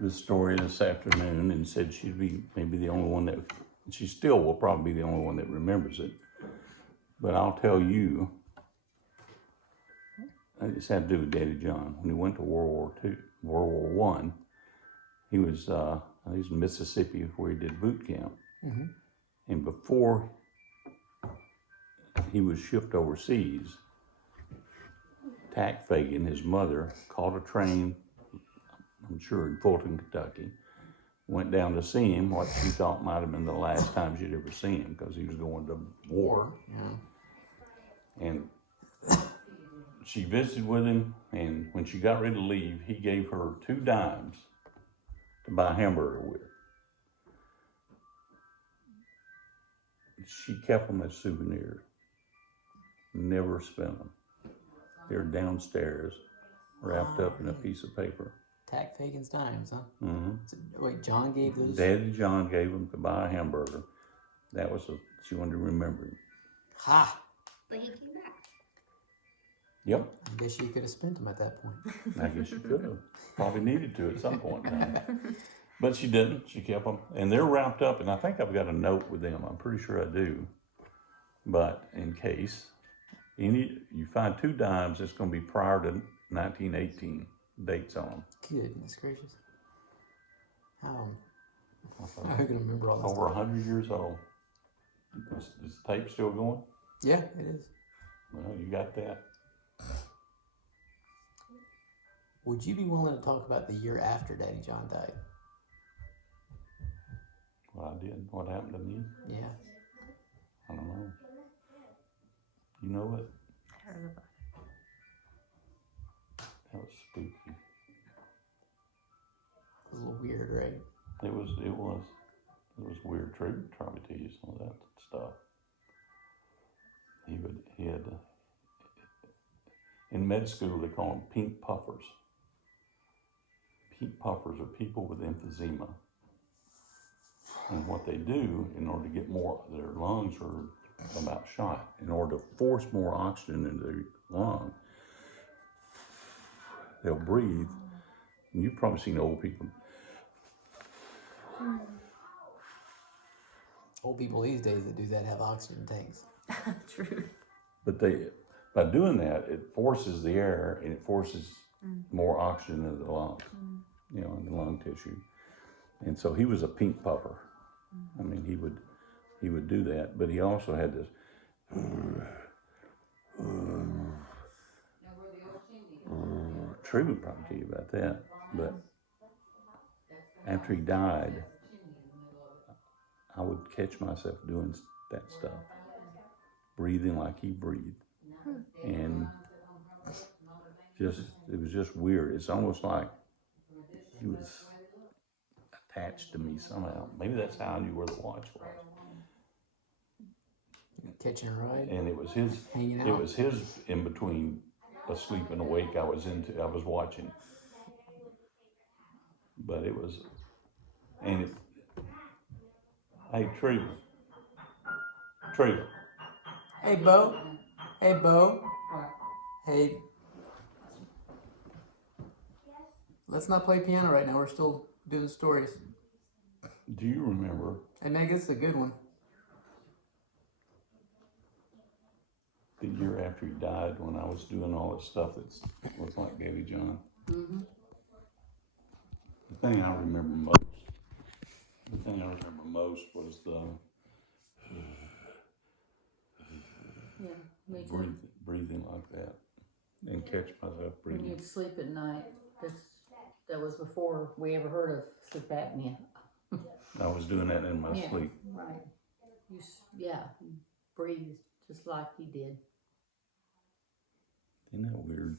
this story this afternoon and said she'd be maybe the only one that, she still will probably be the only one that remembers it. But I'll tell you, it's had to do with Daddy John. When he went to World War One, he was in Mississippi where he did boot camp. Mm-hmm. And before he was shipped overseas, Tack Fagan, his mother, caught a train, I'm sure in Fulton, Kentucky, went down to see him, what she thought might have been the last time she'd ever seen him because he was going to war. Yeah. And she visited with him, and when she got ready to leave, he gave her 2 dimes to buy a hamburger with. She kept them as souvenirs, never spent them. They're downstairs, wrapped up in a piece of paper. Tack Fagan's dimes, huh? Mm-hmm. So, wait, John gave those? Daddy John gave them to buy a hamburger. That was she wanted to remember him. Ha! But he came back. Yep. I guess you could have spent them at that point. I guess you could have. Probably needed to at some point in time. But she didn't. She kept them. And they're wrapped up, and I think I've got a note with them. I'm pretty sure I do. But in case you find 2 dimes, it's going to be prior to 1918. Dates on them. Goodness gracious. How are you going to remember all this? Over 100 years old. Is the tape still going? Yeah, it is. Well, you got that. Would you be willing to talk about the year after Daddy John died? Well, I did. What happened to me? Yeah. I don't know. You know it? I heard about it. That was spooky. It was a little weird, right? It was weird. Trey would probably tell you some of that stuff. He had in med school they call them pink puffers. Pink puffers are people with emphysema. And what they do in order to get more, their lungs are about shot. In order to force more oxygen into their lung, they'll breathe. And you've probably seen old people. Old people these days that do that have oxygen tanks. True. But by doing that, it forces the air and it forces more oxygen into the lungs, in the lung tissue. And so he was a pink puffer. I mean, he would do that, but he also had this. Trey would probably tell you about that, but after he died, I would catch myself doing that stuff, breathing like he breathed, and it was just weird. It's almost like he was attached to me somehow. Maybe that's how I knew where the watch was. Catching a ride. And it was his. Hanging out. It was his in between asleep and awake. I was watching, but it was, and it. Hey, Treva. Hey, Bo. Hey, Bo. Hey. Let's not play piano right now. We're still doing stories. Do you remember? Hey, Meg, this is a good one. The year after he died, when I was doing all this stuff that looked like Daddy John. Mm-hmm. The thing I remember most was the breathing like that, and catch myself breathing. When you'd sleep at night, that was before we ever heard of sleep apnea. I was doing that in my sleep. Right. You breathe just like he did. Isn't that weird?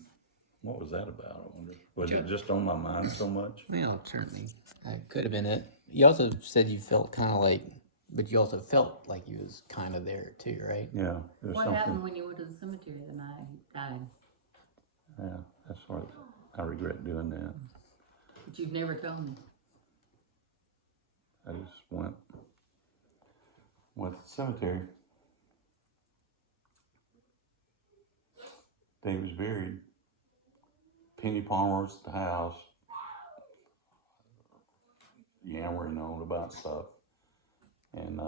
What was that about? I wonder. Was it just on my mind so much? Well, certainly. That could have been it. You also said you felt kind of like, but you also felt like he was kind of there too, right? Yeah. What happened when you went to the cemetery the night he died? Yeah, that's what I regret doing that. But you've never told me. I just went to the cemetery. They was buried. Penny Palmer's at the house. yammering on about stuff. And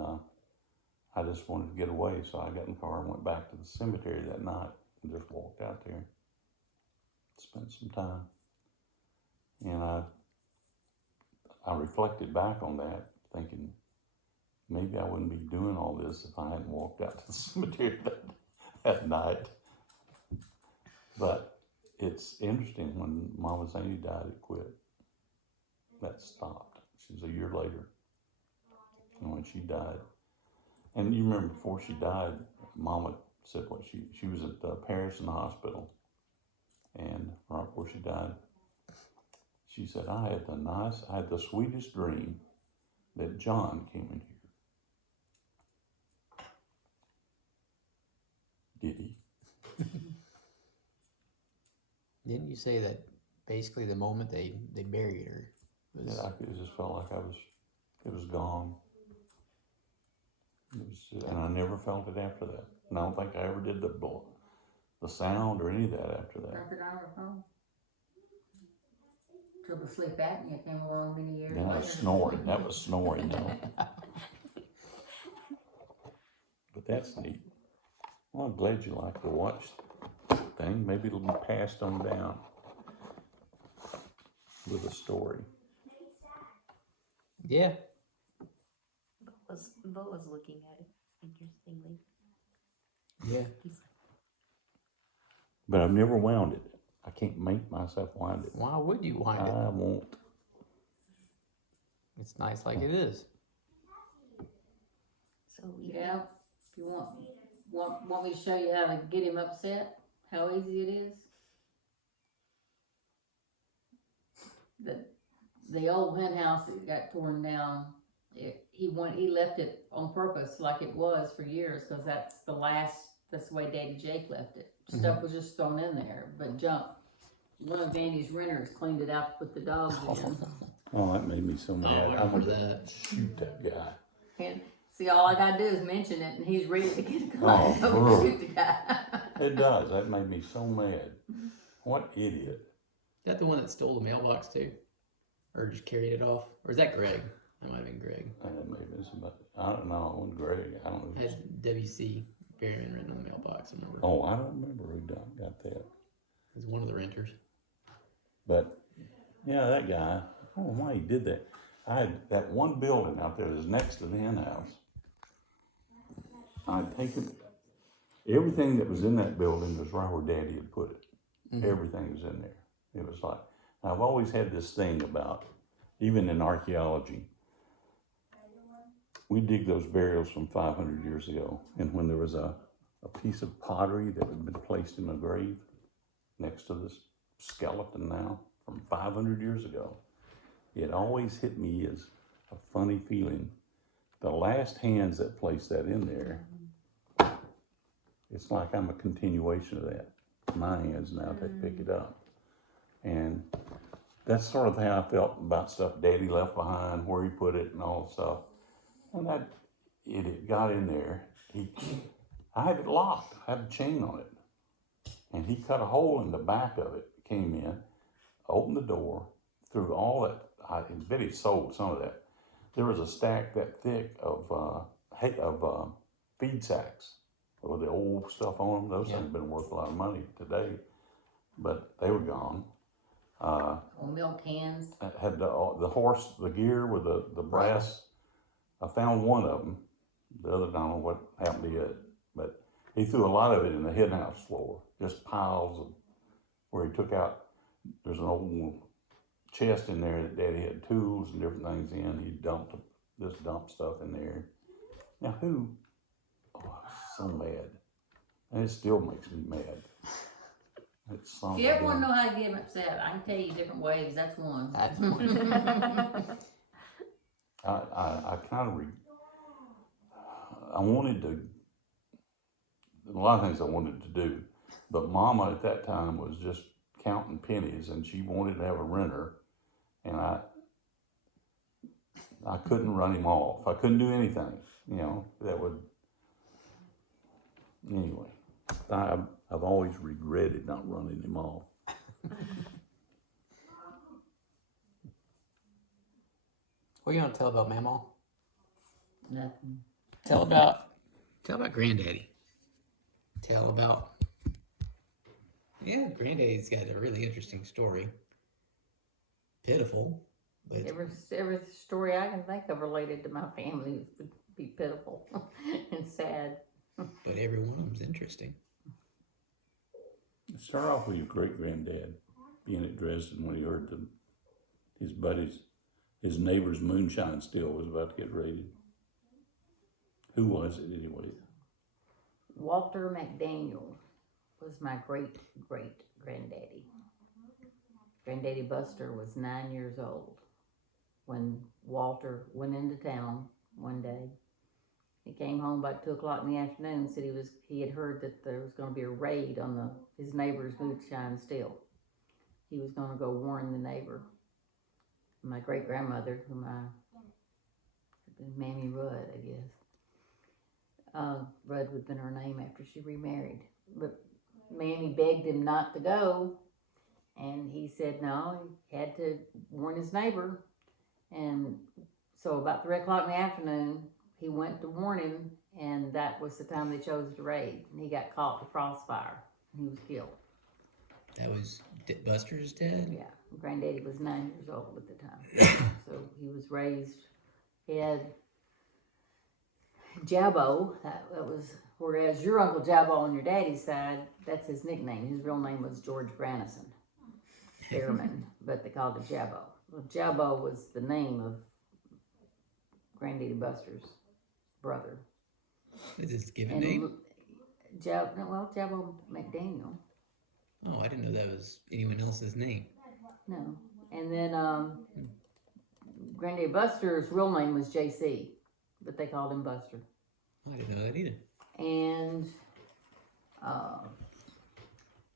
I just wanted to get away, so I got in the car and went back to the cemetery that night and just walked out there. Spent some time. And I reflected back on that, thinking maybe I wouldn't be doing all this if I hadn't walked out to the cemetery that night. But it's interesting, when Mama Zany died, it quit. That stopped. She was a year later. And when she died, and you remember before she died, Mama said what she was at Paris in the hospital. And right before she died, she said, I had the sweetest dream that John came in here. Did he? Didn't you say that basically the moment they buried her was... Yeah, it just felt like it was gone. And I never felt it after that. And I don't think I ever did the sound or any of that after that. Not that I recall. Till the sleep apnea came along many years Then I later. was snoring. That was snoring, though. But that's neat. Well, I'm glad you like to watch the thing. Maybe it'll be passed on down with a story. Yeah. Bo was looking at it interestingly. Yeah. But I've never wound it. I can't make myself wind it. Why would you wind it? I won't. It's nice like it is. So we Yeah, if you want me to show you how to get him upset, how easy it is? The old hen house that got torn down, he left it on purpose like it was for years, because that's the way Daddy Jake left it. Stuff was just thrown in there, but one of Danny's renters cleaned it out to put the dogs in. Oh, that made me so mad. I I'm remember gonna that. shoot that guy. And see, all I gotta do is mention it, and he's ready to get a gun Oh, and bro. shoot the guy. It does. That made me so mad. What idiot. Is that the one that stole the mailbox too? Or just carried it off? Or is that Greg? That might have been Greg. Maybe it's about, I don't know, it wasn't Greg. I don't know. I had WC Berryman written on the mailbox, I remember. Oh, I don't remember who got that. It was one of the renters. But, yeah, that guy, I don't know why he did that. I had that one building out there that's next to the hen house. I'd taken, everything that was in that building was right where Daddy had put it. Mhm. Everything was in there. It was like, I've always had this thing about, even in archaeology, we dig those burials from 500 years ago. And when there was a piece of pottery that had been placed in a grave next to this skeleton now from 500 years ago, it always hit me as a funny feeling. The last hands that placed that in there, it's like I'm a continuation of that. My hands now, they pick it up. And that's sort of how I felt about stuff Daddy left behind, where he put it and all the stuff. And that idiot got in there. I had it locked. I had a chain on it. And he cut a hole in the back of it, came in, opened the door, threw all that. I bet he sold some of that. There was a stack that thick of feed sacks with the old stuff on them. Those things have been worth a lot of money today, but they were gone. Milk cans. I had the horse, the gear with the brass. I found one of them. The other, I don't know what happened to it, but he threw a lot of it in the hen house floor, just piles of where he took out. There's an old chest in there that Daddy had tools and different things in. He just dumped stuff in there. Now who? Oh, I was so mad, and it still makes me mad. It's If something. you ever want to know how to get him upset, I can tell you different ways. That's one. That's one. I kind of I wanted to, a lot of things I wanted to do, but Mama at that time was just counting pennies, and she wanted to have a renter, and I couldn't run him off. I couldn't do anything, that would, anyway, I've always regretted not running him off. What you want to tell about Mamaw? Nothing. Tell about Granddaddy. Tell about. Yeah, Granddaddy's got a really interesting story. Pitiful, but Every story I can think of related to my family would be pitiful and sad. but every one of them's interesting. Start off with your great granddad being at Dresden when he heard his neighbor's moonshine still was about to get raided. Who was it anyway? Walter McDaniel was my great granddaddy. Granddaddy Buster was 9 years old when Walter went into town one day. He came home about 2 o'clock in the afternoon and said he had heard that there was going to be a raid on his neighbor's moonshine still. He was going to go warn the neighbor. My great grandmother, whom Mammy Rudd, I guess. Rudd would have been her name after she remarried. But Mammy begged him not to go, and he said no, he had to warn his neighbor. And so about 3 o'clock in the afternoon, he went to warn him, and that was the time they chose to raid. And he got caught in the crossfire, and he was killed. That was Buster's dad? Yeah, Granddaddy was 9 years old at the time. So he was raised, he had Jabbo, that was, whereas your Uncle Jabbo on your daddy's side, that's his nickname. His real name was George Granison Behrman, but they called him Jabbo. Well, Jabbo was the name of Granddaddy Buster's brother. Is his given name? Jabbo McDaniel. Oh, I didn't know that was anyone else's name. No. And then Granddaddy Buster's real name was JC, but they called him Buster. I didn't know that either. And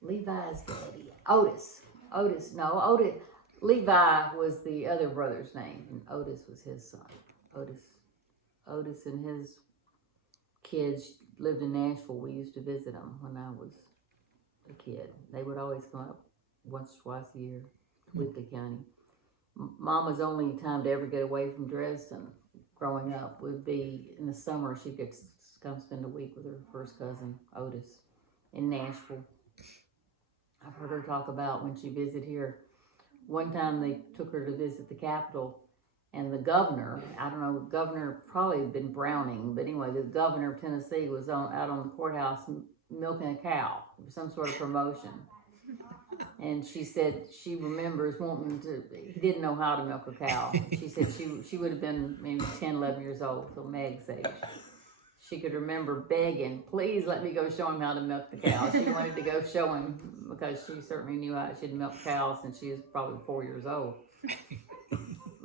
Levi's daddy, Otis. Levi was the other brother's name, and Otis was his son. Otis and his kids lived in Nashville. We used to visit them when I was a kid. They would always come up once or twice a year to Whitley County. Mama's only time to ever get away from Dresden growing up would be in the summer. She'd get to come spend a week with her first cousin, Otis, in Nashville. I've heard her talk about when she visited here. One time they took her to visit the Capitol, and the governor, I don't know, the governor probably had been Browning, but anyway, the governor of Tennessee was out on the courthouse milking a cow for some sort of promotion. And she said she remembers he didn't know how to milk a cow. She said she would have been maybe 10, 11 years old, so Meg's age. She could remember begging, please let me go show him how to milk the cow. She wanted to go show him because she certainly knew how she'd milk cows since she was probably 4 years old.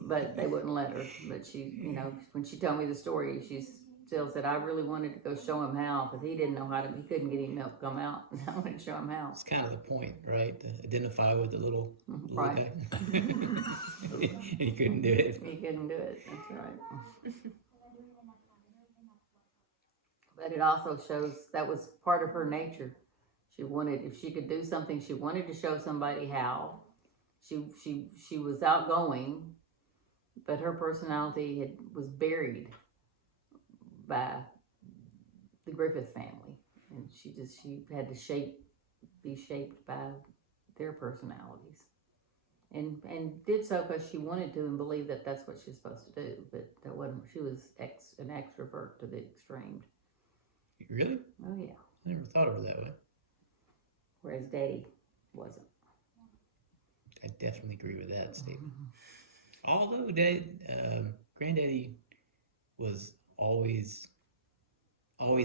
But they wouldn't let her. But she, when she told me the story, she still said, I really wanted to go show him how because he didn't know he couldn't get any milk come out. And I wanted to show him how. It's kind of the point, right? To identify with the little Right. guy. And he couldn't do it. He couldn't do it. That's right. But it also shows that was part of her nature. She wanted, if she could do something, she wanted to show somebody how. She was outgoing, but her personality was buried by the Griffith family, and she had to be shaped by their personalities, and did so because she wanted to and believed that that's what she's supposed to do. But that wasn't. She was an extrovert to the extreme. Really? Oh yeah. I never thought of it that way. Whereas Daddy wasn't. I definitely agree with that statement. Although Granddaddy was always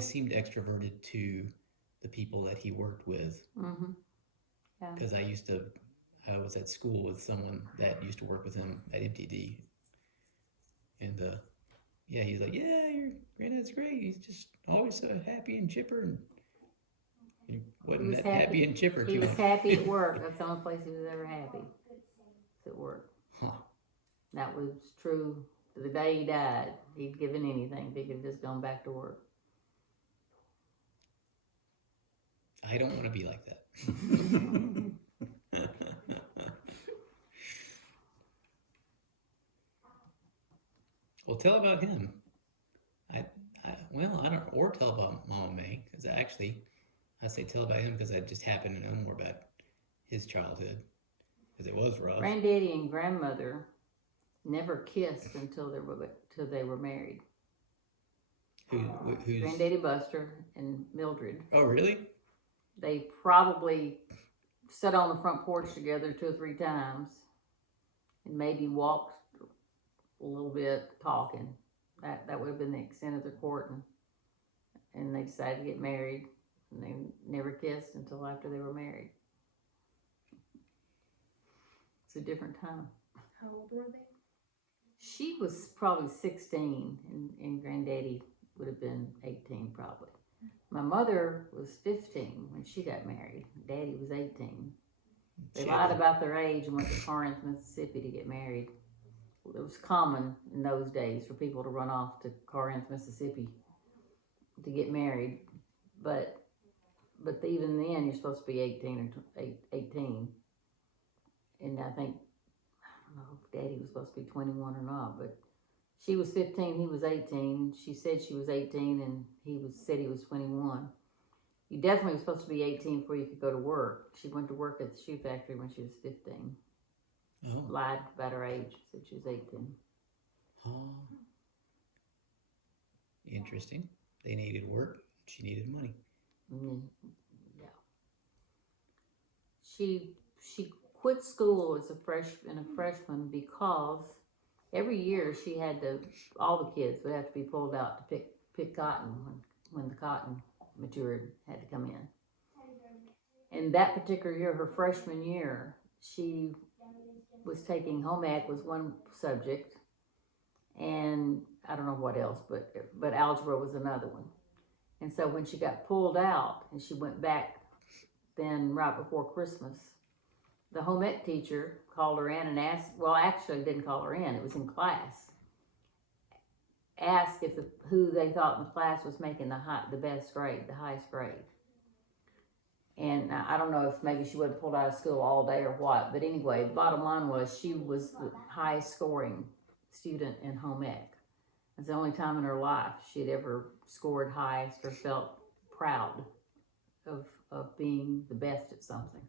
seemed extroverted to the people that he worked with. Mm-hmm. Yeah. Because I was at school with someone that used to work with him at MTD, and he was like, yeah, your granddad's great. He's just always so happy and chipper, and he wasn't that happy and chipper too He was much. happy at work. That's the only place he was ever happy. Was at work. Huh. That was true to the day he died. He'd given anything if he could have just gone back to work. I don't want to be like that. Well, tell about him. Well, I don't, or tell about Mama May, because I say tell about him because I just happen to know more about his childhood, because it was rough. Granddaddy and grandmother never kissed until they were married. Who's? Granddaddy Buster and Mildred. Oh, really? They probably sat on the front porch together 2 or 3 times, and maybe walked a little bit talking. That would have been the extent of their courting. And they decided to get married, and they never kissed until after they were married. It's a different time. How old were they? She was probably 16, and Granddaddy would have been 18 probably. My mother was 15 when she got married. Daddy was 18. They lied about their age and went to Corinth, Mississippi to get married. It was common in those days for people to run off to Corinth, Mississippi to get married. But even then, you're supposed to be 18 or 18. And I think, I don't know if Daddy was supposed to be 21 or not, but she was 15, he was 18. She said she was 18, and said he was 21. You definitely were supposed to be 18 before you could go to work. She went to work at the shoe factory when she was 15. Oh. Lied about her age, said she was 18. Oh. Interesting. They needed work. She needed money. Yeah. She quit school as a freshman because every year all the kids would have to be pulled out to pick cotton when the cotton matured, had to come in. And that particular year, her freshman year, she was taking home ec was one subject, and I don't know what else, but algebra was another one. And so when she got pulled out and she went back then right before Christmas, the home ec teacher called her in and asked, well, actually didn't call her in, it was in class, asked who they thought in the class was making the best grade, the highest grade. And I don't know if maybe she would have pulled out of school all day or what, but anyway, the bottom line was she was the highest scoring student in home ec. It's the only time in her life she'd ever scored highest or felt proud of being the best at something.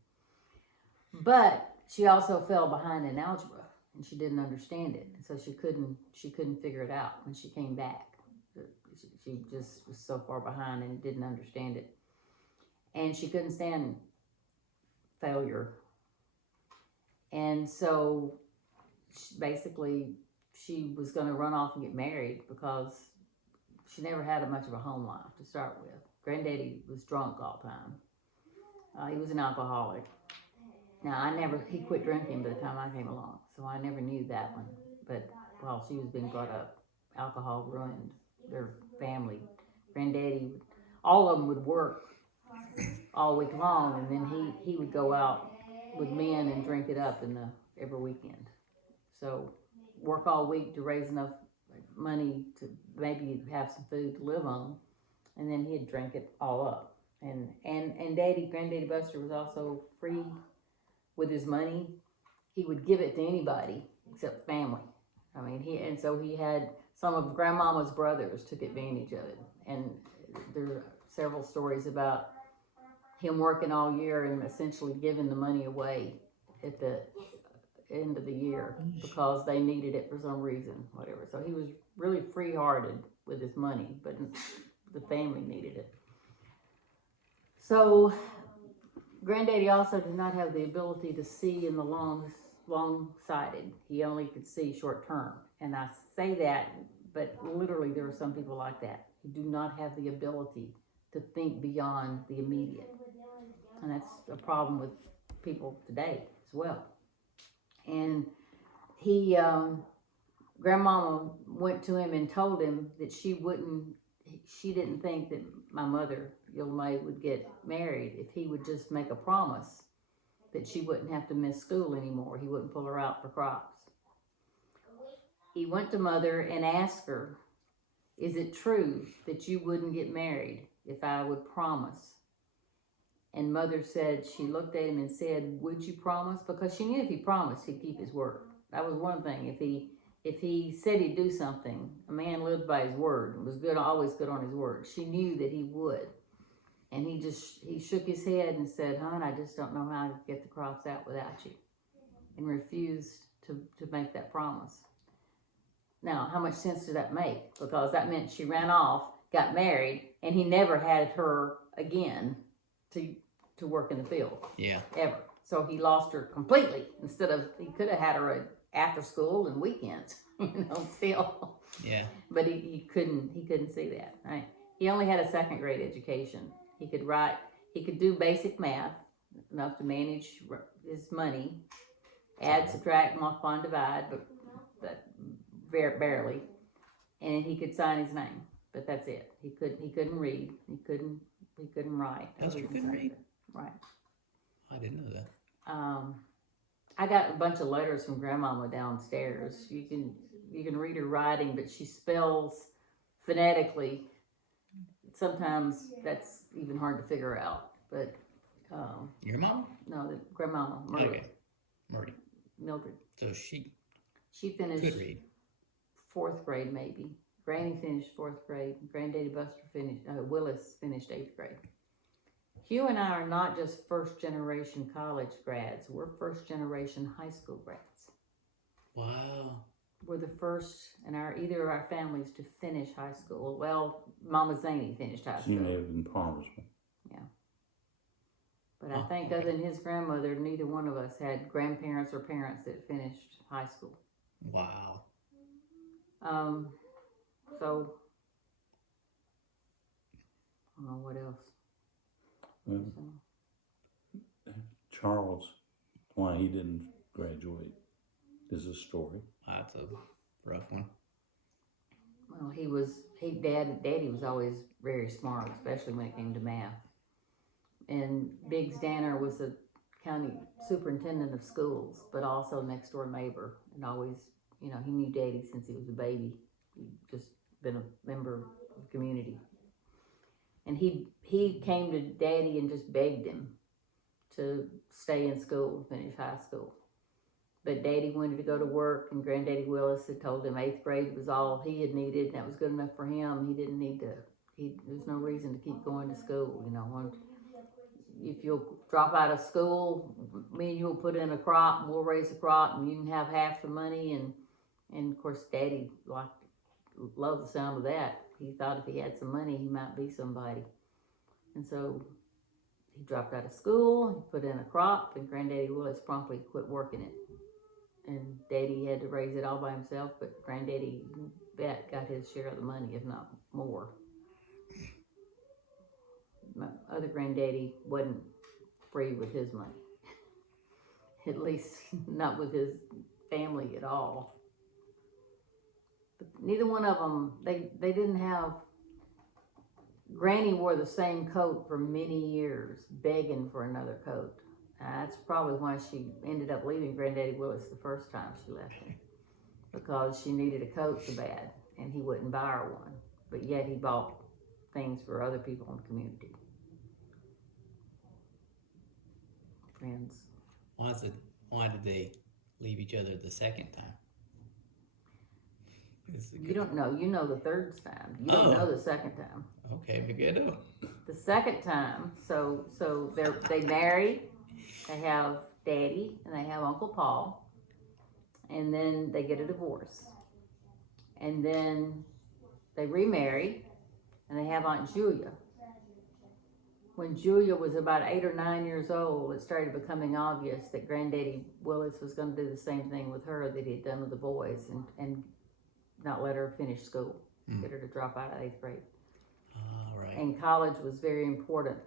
But she also fell behind in algebra, and she didn't understand it, so she couldn't figure it out when she came back. She just was so far behind and didn't understand it, and she couldn't stand failure. And so she was going to run off and get married because she never had much of a home life to start with. Granddaddy was drunk all the time. He was an alcoholic. Now, he quit drinking by the time I came along, so I never knew that one. But while she was being brought up, alcohol ruined their family. Granddaddy, all of them would work all week long, and then he would go out with men and drink it up every weekend. So work all week to raise enough money to maybe have some food to live on, and then he'd drink it all up. And Granddaddy Buster was also free with his money. He would give it to anybody except family. I mean, so he had some of Grandmama's brothers took advantage of it, and there are several stories about him working all year and essentially giving the money away at the end of the year because they needed it for some reason, whatever. So he was really free-hearted with his money, but the family needed it. So Granddaddy also did not have the ability to see in the long-sighted. He only could see short-term. And I say that, but literally there are some people like that who do not have the ability to think beyond the immediate. And that's a problem with people today as well. And Grandmama went to him and told him that she didn't think that my mother, Yulma, would get married if he would just make a promise that she wouldn't have to miss school anymore. He wouldn't pull her out for crops. He went to Mother and asked her, is it true that you wouldn't get married if I would promise? And Mother said, she looked at him and said, would you promise? Because she knew if he promised, he'd keep his word. That was one thing. if he said he'd do something, a man lived by his word and was good, always good on his word. She knew that he would. And he shook his head and said, hon, I just don't know how to get the crops out without you. And refused to make that promise. Now, how much sense did that make? Because that meant she ran off, got married, and he never had her again to work in the field, Yeah. ever. So he lost her completely. Instead of, he could have had her after school and weekends, still. Yeah. But he couldn't see that, right? He only had a second grade education. He could write, he could do basic math, enough to manage his money, add, subtract, multiply, and divide, but barely. And he could sign his name, but that's it. He couldn't read. He couldn't write. Elster couldn't read? Right. I didn't know that. I got a bunch of letters from Grandmama downstairs. You can read her writing, but she spells phonetically. Sometimes that's even hard to figure out. But Your mom? no, the Grandmama Murray, Okay. Murray. Mildred. So she She finished could read. 4th grade, maybe. Granny finished 4th grade. Granddaddy Buster finished. Willis finished 8th grade. Hugh and I are not just first generation college grads. We're first generation high school grads. Wow. We're the first in either of our families to finish high school. Well, Mama Zany finished high She school. lived in Palmerston. But I think other than his grandmother, neither one of us had grandparents or parents that finished high school. Wow. So, I don't know what else. Well, So, Charles, why he didn't graduate is a story. That's a rough one. well, Daddy was always very smart, especially when it came to math. And Biggs Danner was the county superintendent of schools, but also next door neighbor, and always, he knew Daddy since he was a baby. He'd just been a member of the community. And he came to Daddy and just begged him to stay in school, finish high school. But Daddy wanted to go to work, and Granddaddy Willis had told him 8th grade was all he had needed, and that was good enough for him. He didn't need to, there's no reason to keep going to school, If you'll drop out of school, me and you'll put in a crop, and we'll raise a crop, and you can have half the money. And of course, Daddy loved the sound of that. He thought if he had some money, he might be somebody. And so he dropped out of school, he put in a crop, and Granddaddy Willis promptly quit working it. And Daddy had to raise it all by himself, but Granddaddy, bet, got his share of the money, if not more. My other granddaddy wasn't free with his money. At least not with his family at all. But neither one of them, they didn't have, Granny wore the same coat for many years, begging for another coat. That's probably why she ended up leaving Granddaddy Willis the first time she left him. Because she needed a coat so bad, and he wouldn't buy her one. But yet he bought things for other people in the community. Friends. Why did they leave each other the second time? You don't know. You know the third time. You don't know the second time. Okay, maybe I do. The second time, so they marry. They have Daddy and they have Uncle Paul, and then they get a divorce, and then they remarry, and they have Aunt Julia. When Julia was about 8 or 9 years old, it started becoming obvious that Granddaddy Willis was going to do the same thing with her that he'd done with the boys, and not let her finish school, get her to drop out of 8th grade. All right. And college was very important.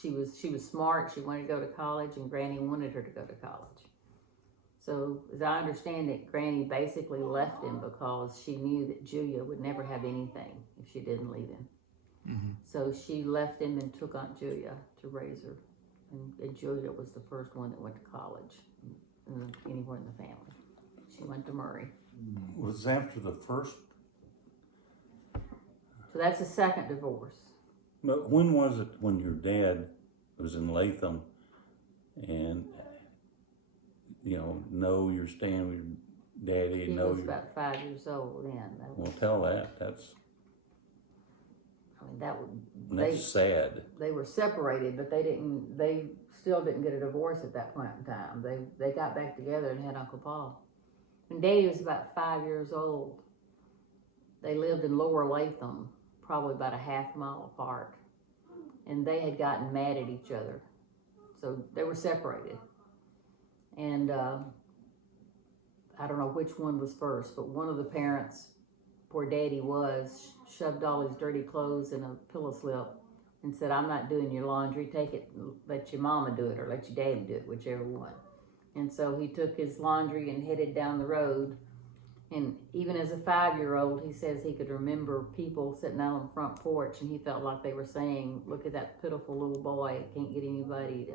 She was smart. She wanted to go to college, and Granny wanted her to go to college. So, as I understand it, Granny basically left him because she knew that Julia would never have anything if she didn't leave him. Mm-hmm. So she left him and took Aunt Julia to raise her. And Julia was the first one that went to college anywhere in the family. She went to Murray. Was after the first, So that's the second divorce. but when was it when your dad was in Latham and, you're staying with daddy He know was you. about 5 years old then. Well, tell that, that's I mean, that would, they, sad. they were separated, but they still didn't get a divorce at that point in time. They got back together and had Uncle Paul. When Daddy was about 5 years old, they lived in Lower Latham, probably about a half mile apart. And they had gotten mad at each other. So they were separated. And I don't know which one was first, but one of the parents, where Daddy was, shoved all his dirty clothes in a pillow slip and said, I'm not doing your laundry, take it, let your mama do it, or let your daddy do it, whichever one. And so he took his laundry and headed down the road. And even as a 5-year-old, he says he could remember people sitting out on the front porch, and he felt like they were saying, look at that pitiful little boy, can't get anybody to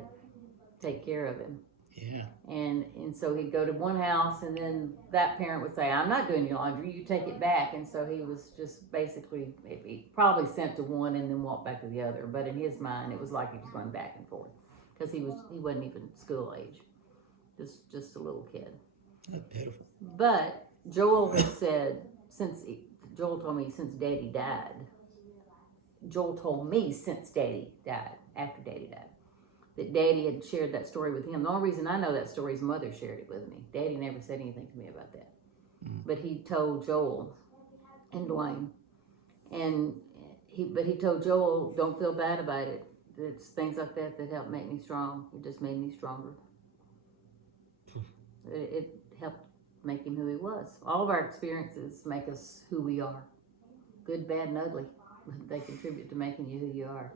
take care of him. Yeah. And so he'd go to one house, and then that parent would say, I'm not doing your laundry, you take it back. And so he was just basically maybe probably sent to one and then walked back to the other. But in his mind, it was like he was going back and forth because he wasn't even school age, just a little kid. That's pitiful. But Joel has said, Joel told me since Daddy died, after Daddy died, that Daddy had shared that story with him. The only reason I know that story is Mother shared it with me. Daddy never said anything to me about that. But he told Joel and Dwayne, but he told Joel, don't feel bad about it. It's things like that help make me strong. It just made me stronger. It helped make him who he was. All of our experiences make us who we are. Good, bad, and ugly. They contribute to making you who you are.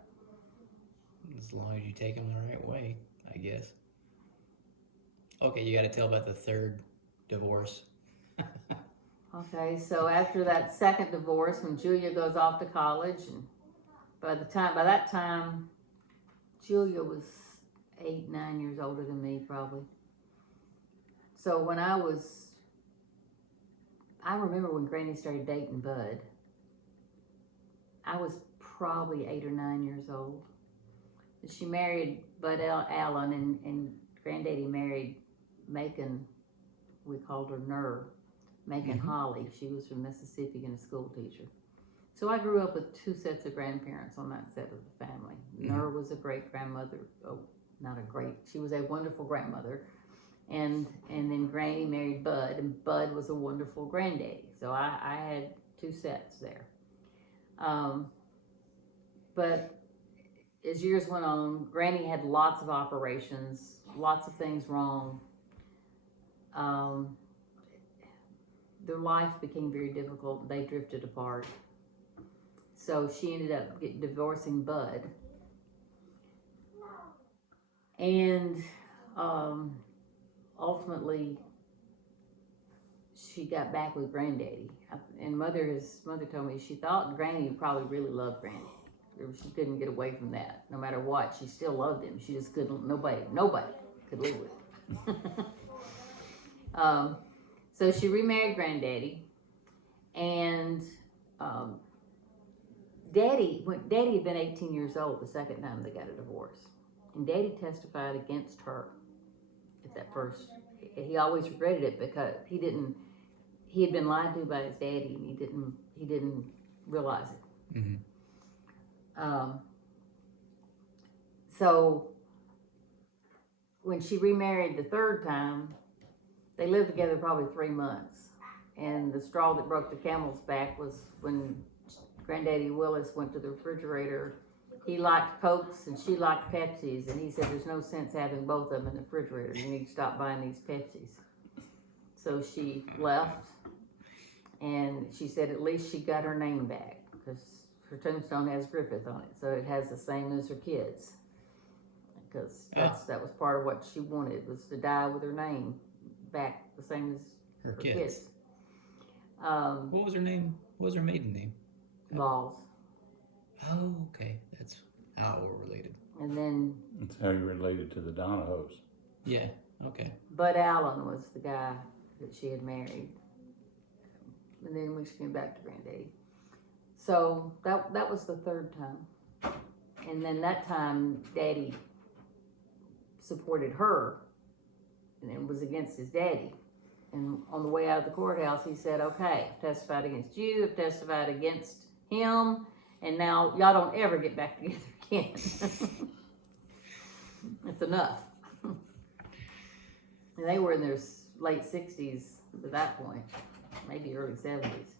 As long as you take them the right way, I guess. Okay, you got to tell about the third divorce. Okay, so after that second divorce, when Julia goes off to college, and by that time, Julia was 8, 9 years older than me, probably. So when I remember when Granny started dating Bud. I was probably 8 or 9 years old. She married Bud Allen, and Granddaddy married Macon. We called her Ner, Macon Holly. She was from Mississippi and a school teacher. So I grew up with 2 sets of grandparents on that set of the family. Ner was a great grandmother. Oh, not a great. She was a wonderful grandmother. And then Granny married Bud, and Bud was a wonderful granddaddy. So I had 2 sets there. But as years went on, Granny had lots of operations, lots of things wrong. Their life became very difficult. They drifted apart. So she ended up divorcing Bud. And ultimately, she got back with Granddaddy. And Mother told me she thought Granny probably really loved Granddaddy. She couldn't get away from that. No matter what, she still loved him. She just couldn't, nobody could live with him. So she remarried Granddaddy. And Daddy had been 18 years old the second time they got a divorce. And Daddy testified against her at that first. He always regretted it because he had been lied to by his daddy, and he didn't realize it. Mm-hmm. So when she remarried the third time, they lived together probably 3 months. And the straw that broke the camel's back was when Granddaddy Willis went to the refrigerator. He liked Cokes and she liked Pepsis, and he said, there's no sense having both of them in the refrigerator. You need to stop buying these Pepsis. So she left, and she said at least she got her name back, because her tombstone has Griffith on it, so it has the same as her kids. Because that was part of what she wanted, was to die with her name back the same as Her her kids. kids. What was her name? What was her maiden name? Balls. Oh, okay. That's how we're related. And then That's how you're related to the Donahos. Yeah, okay. Bud Allen was the guy that she had married. And then when she came back to Granddaddy. So that was the third time. And then that time, Daddy supported her and was against his daddy. And on the way out of the courthouse, he said, okay, I've testified against you, I've testified against him, and now y'all don't ever get back together again. It's enough. And they were in their late 60s at that point, maybe early 70s.